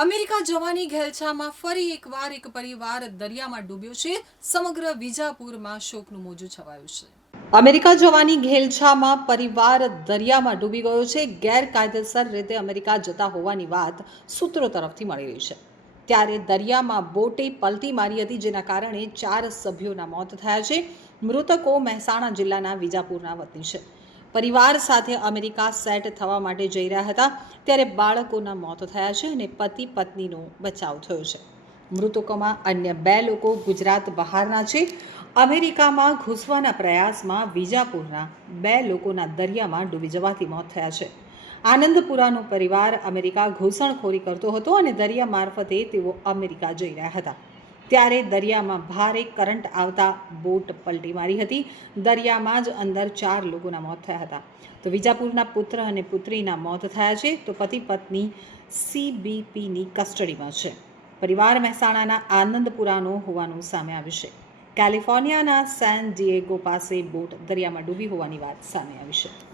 America જવાની ઘેલછામાં ફરી એકવાર એક પરિવાર દરિયામાં ડૂબ્યો છે. સમગ્ર વિજાપુરમાં શોકનું મોજું છવાયું છે. અમેરિકા જવાની ઘેલછામાં પરિવાર દરિયામાં ડૂબી ગયો છે. ગેરકાયદેસર રીતે અમેરિકા જતા હોવાની વાત સૂત્રો તરફથી મળી રહી છે. ત્યારે દરિયામાં બોટે પલટી મારી હતી, જેના કારણે ચાર સભ્યોના મોત થયા છે. મૃતકો મહેસાણા જિલ્લાના વિજાપુરના વતની છે. પરિવાર સાથે અમેરિકા સેટ થવા માટે જઈ રહ્યા હતા, ત્યારે બાળકોના મોત થયા છે અને પતિ પત્નીનો બચાવ થયો છે. મૃતકોમાં અન્ય બે લોકો ગુજરાત બહારના છે. અમેરિકામાં ઘૂસવાના પ્રયાસમાં વિજાપુરના બે લોકોના દરિયામાં ડૂબી જવાથી મોત થયા છે. આનંદપુરાનો પરિવાર અમેરિકા ઘૂસણખોરી કરતો હતો અને દરિયા મારફતે તેઓ અમેરિકા જઈ રહ્યા હતા. ત્યારે દરિયામાં ભારે કરંટ આવતા બોટ પલટી મારી હતી. દરિયામાં જ અંદર ચાર લોકોના મોત થયા હતા. તો વિજાપુરના પુત્ર અને પુત્રીના મોત થયા છે. તો પતિ પત્ની સીબીપીની કસ્ટડીમાં છે. પરિવાર મહેસાણાના આનંદપુરાનો હોવાનું સામે આવ્યું છે. કેલિફોર્નિયાના સેન ડિએગો પાસે બોટ દરિયામાં ડૂબી હોવાની વાત સામે આવી છે.